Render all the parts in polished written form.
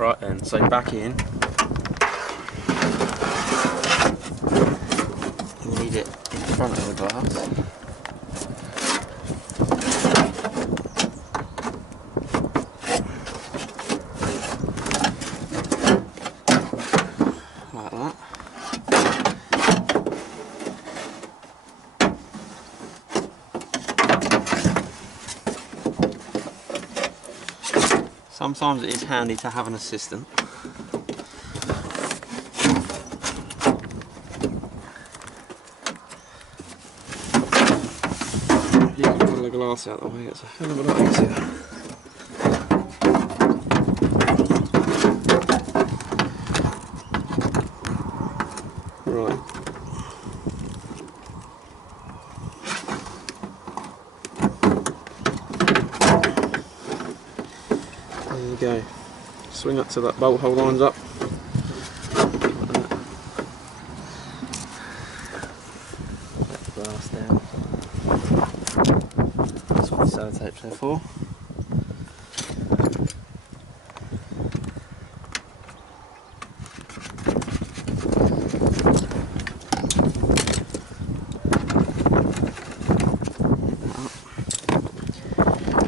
Right then, so back in. You need it in front of the glass. Like that. Sometimes it is handy to have an assistant. If you can pull the glass out of the way, it's a hell of a lot easier. Right. There you go. Swing up till that bolt hole lines up. Let the glass down. That's what the sellotape's there for.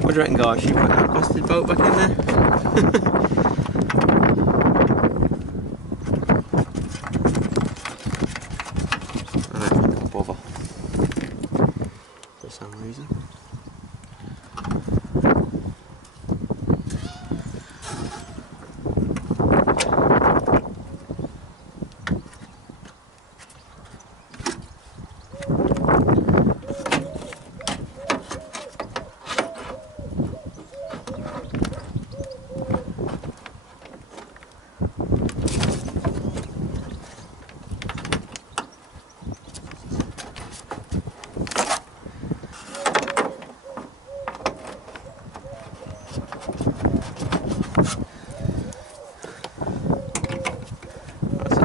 What do you reckon, guys? Should you put that rusted bolt back in there? I don't think I'll bother for some reason.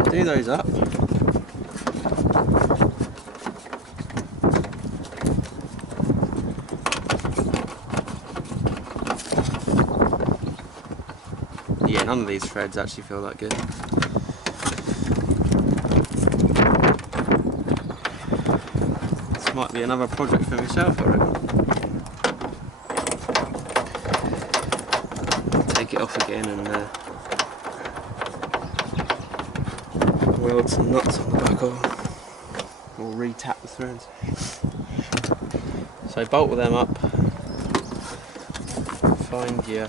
Do those up. Yeah, none of these threads actually feel that good. This might be another project for myself, I reckon. Take it off again and weld some nuts on the back of them, or re-tap the threads. So bolt them up, find your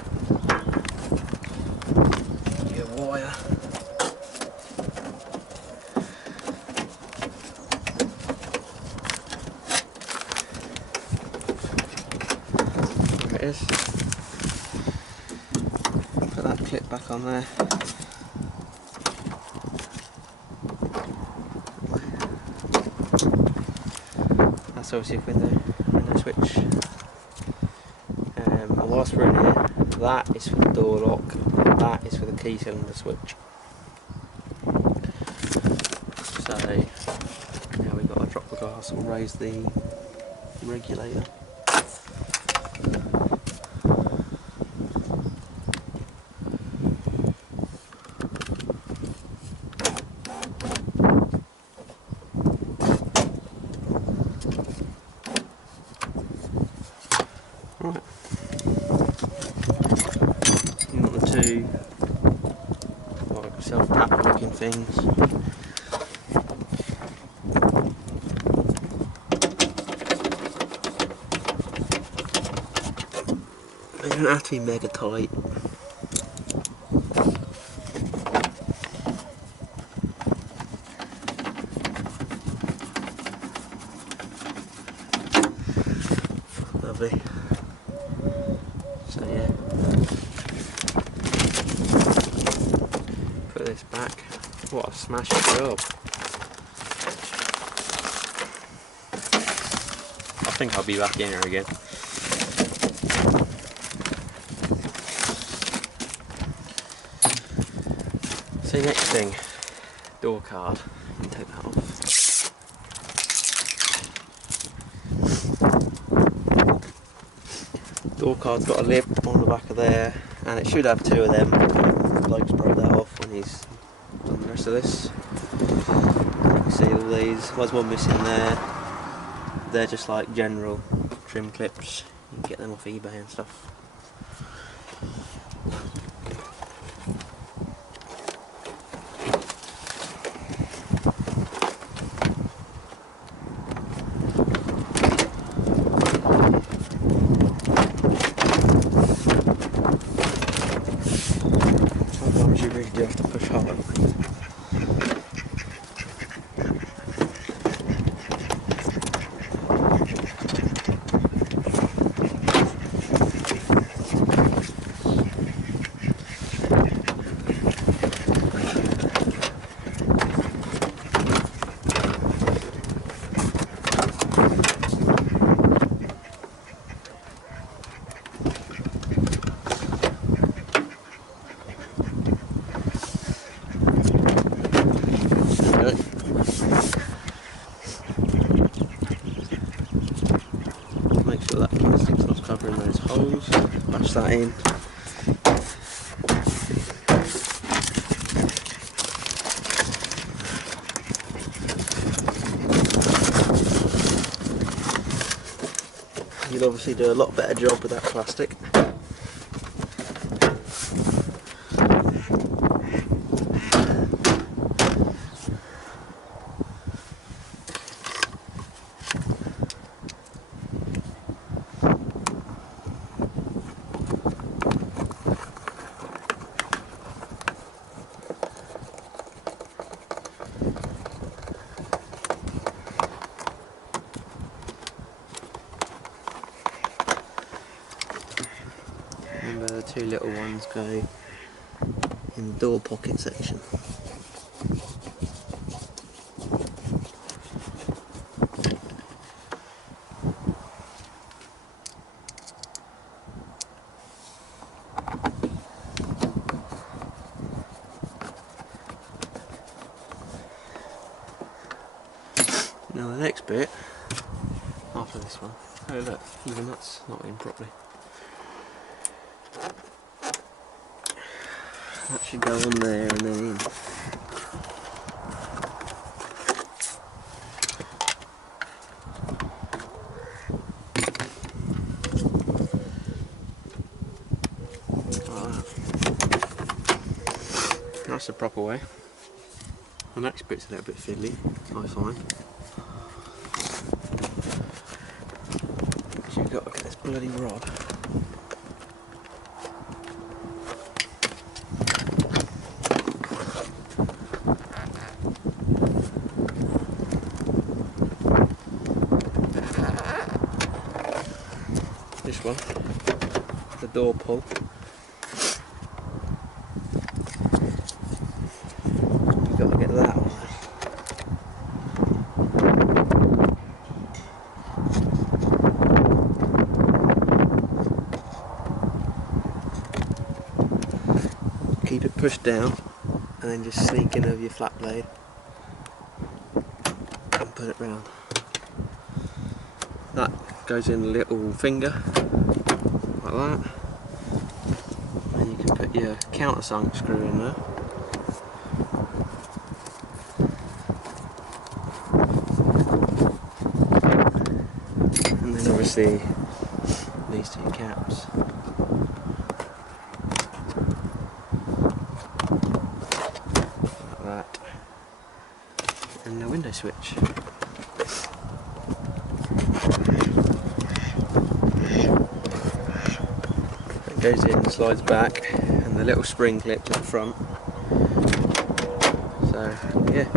wire, there it is, put that clip back on there. That's obviously a window switch. And whilst we're in here, that is for the door lock, that is for the key cylinder switch. So now we've got to drop the glass or raise the regulator. Right. You want the two like self-tap looking things. They don't have to be mega tight. Lovely. So yeah, put this back. What a smashing job. I think I'll be back in here again. So next thing, door card. Take that off. Door card's got a lip on the back of there, and it should have two of them. Bloke's he's done the rest of this. You can see all these. There's one missing there. They're just like general trim clips. You can get them off eBay and stuff. Sometimes you really do have to push hard. Make sure that plastic's not covering those holes. Bash that in. You'll obviously do a lot better job with that plastic. Remember, the two little ones go in the door pocket section. Now the next bit, after this one, oh look, even that's not in properly. That should go on there and then in. Like that. That's the proper way. The next bit's a little bit fiddly, I find. Because you've got to get this bloody rod. This one, the door pull. You've got to get that on. Keep it pushed down and then just sneak in over your flat blade and put it round. That goes in a little finger like that, and you can put your countersunk screw in there. And then obviously these two caps. Like that. And the window switch. It goes in, slides back, and the little spring clip to the front. So yeah.